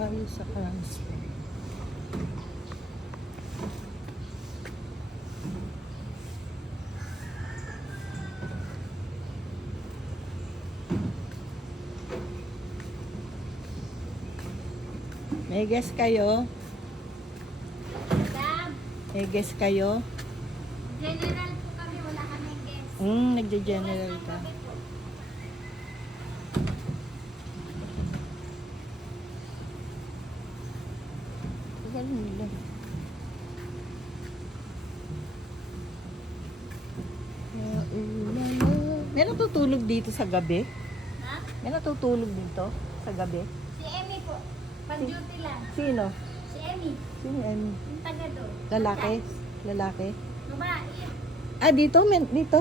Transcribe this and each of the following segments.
tayo sa transfer. May guess kayo? Madam, May guess kayo? general po kami, wala kami guest. Nagja-general ka. Tagal nila. May natutulog dito sa gabi? Ha? May natutulog dito sa gabi? Si Emmy po, pang-duty lang. Sino? Si Emmy, Sino yan? yung taga doon. Lalaki? Lalaki? Babae. Dito? Dito?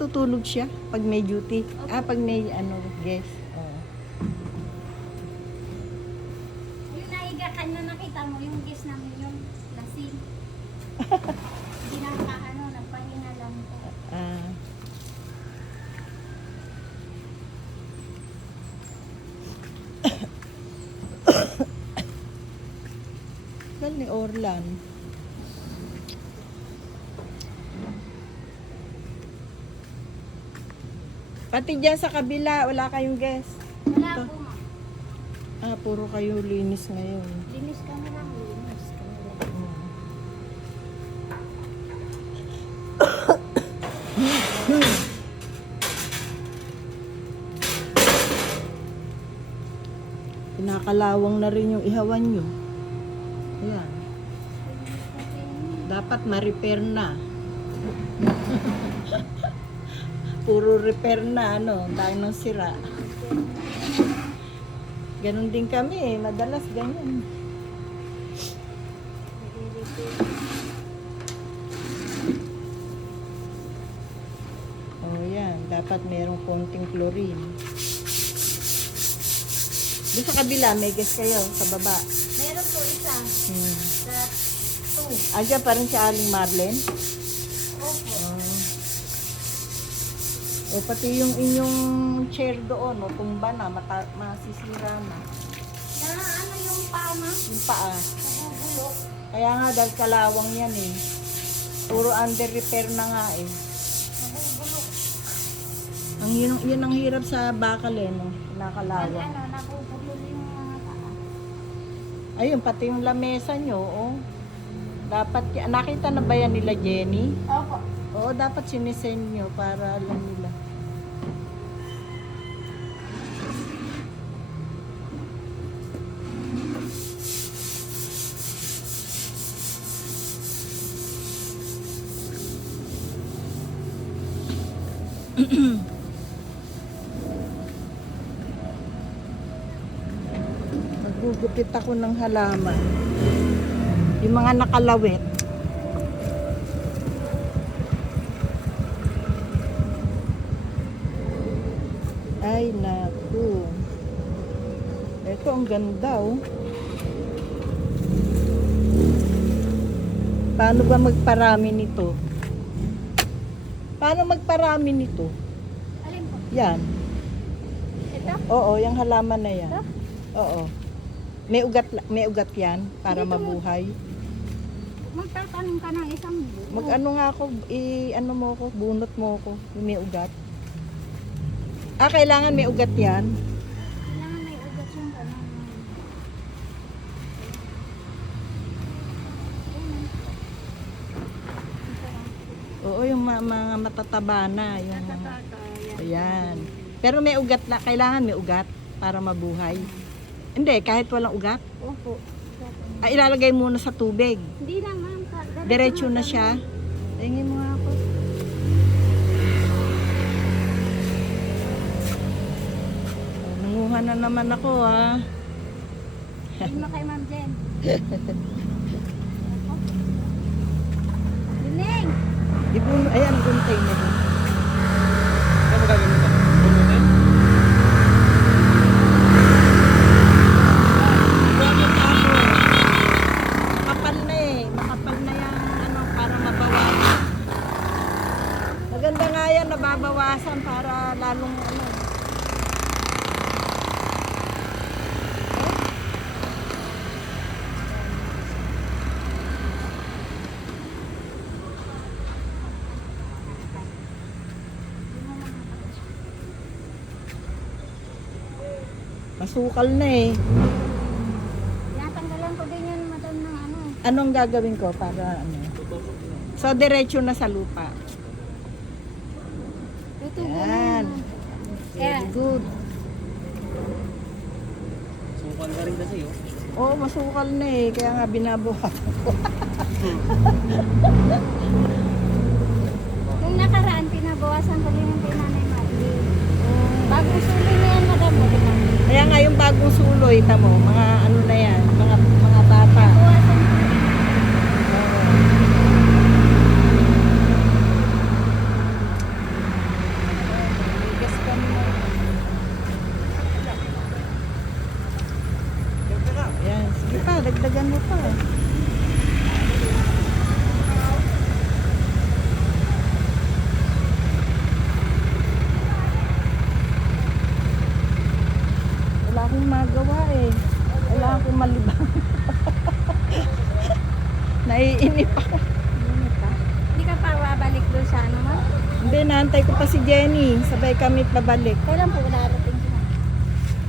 Tutulog siya pag may duty? Pag may guest. Oo. Yung naiga ka na nakita mo, yung guest namin yung lasing. Hindi na nagpahinga lang po. Well, ni Orlan. Pati dyan sa kabila, wala kayong guest. Wala Ito. po ma. Puro kayo linis ngayon. Linis kami lang, linis kami lang. Pinakalawang na rin yung ihawan nyo. Ayan. Dapat ma-repair na. Puro repair na, tayo ng sira. Ganon din kami madalas ganyan. Yan, dapat merong konting chlorine. Doon sa kabila, may gas kayo, sa baba. Meron po isa. Sa 2. Diyan pa rin si Aling Marlene. Opo. O pati yung inyong chair doon, tumba na, masisira na. Na yung paa ma? Yung paa. Nabubulok. Kaya nga, dahil kalawang yan Puro under repair na nga Nabubulok. Yun ang hirap sa bakal nakalawang. Nabubulok yung mga paa. Ayun, pati yung lamesa nyo, Dapat, nakita na ba yan nila Jenny? Opo. Oo, dapat sinisend nyo para alam nila. Magugupit ako ng halaman. Yung mga nakalawit. Ay, naku. Ito, ang ganda, Paano ba magparami nito? Paano magparami nito? Alin po? Yan. Ito? Oo, yung halaman na yan. Ito? Oo. May ugat yan para Dito mo. mabuhay. Magtatanim ka ng isang buo. Mag-ano nga ako, bunot mo ako, yung may ugat. Kailangan may ugat yan. Kailangan may ugat yung ganun. Oo, yung mga matataba na. Yung mga, ayan. Pero may ugat na, kailangan may ugat para mabuhay. Hindi, kahit walang ugat. Opo. Ilalagay muna sa tubig. Hindi na ma'am. Diretso na siya. Tingin mo nga ako. Nanguha na naman ako, Hindi mo kay Ma'am Jen. Liling! Ayan, ang container. Ano mo gagawin ito? Bunutin? Gamit ako. Makapal na Makapal na yan, para mabawasan. Maganda nga yan, nababawasan para lalong masukal na eh. Tinatanggalan ko din yan, madam, ng ano. Anong gagawin ko para ano? So, diretso na sa lupa. Tutubo na Yan. yan. Kaya, Very good. Sukan ka rin kasi oh. Oo, masukal na eh. Kaya nga binabuhat ko. yung nakaraan, pinabawasan ko din yung kay Nanay Mali. Bagong sulit na yan, madam, mo, di ba? Kaya nga yung bagong suloy, tamo, mga ano na yan, mga bata. Bawasan ko. Bigas kami na. Ayan, sige pa, dagdagan mo pa. Wala akong magawa eh. Wala akong malibang. Naiinip ako. Hindi ka pa babalik doon sa ano, ma? Hindi, naantay ko pa si Jenny. Sabay kami pabalik. Kailan po darating siya?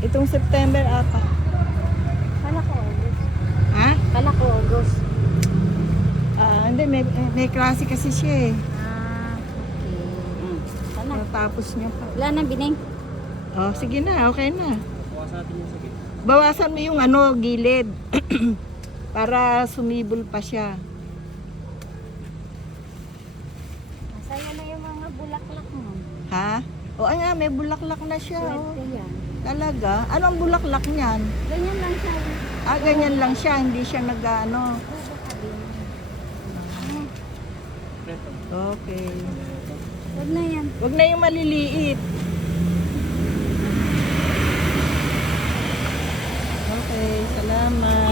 Itong September ata. Kala ko August. Ha? Kala ko August. Hindi, may klase kasi siya eh. Okay. Sana. Natapos niya pa. Wala nang bining. Oh, sige na, okay na. Bukas natin yung sakit. Bawasan mo yung ano, gilid. Para sumibol pa siya. Masaya na yung mga bulaklak mo. Ha? O nga, may bulaklak na siya. Oh. Swerte yan. Talaga? Anong bulaklak niyan? Ganyan lang siya. Ganyan lang siya. Hindi siya nag-ano. Oo, sabi mo. Preto. Okay. Huwag na yan. Huwag na yung maliliit. Okay, salamat.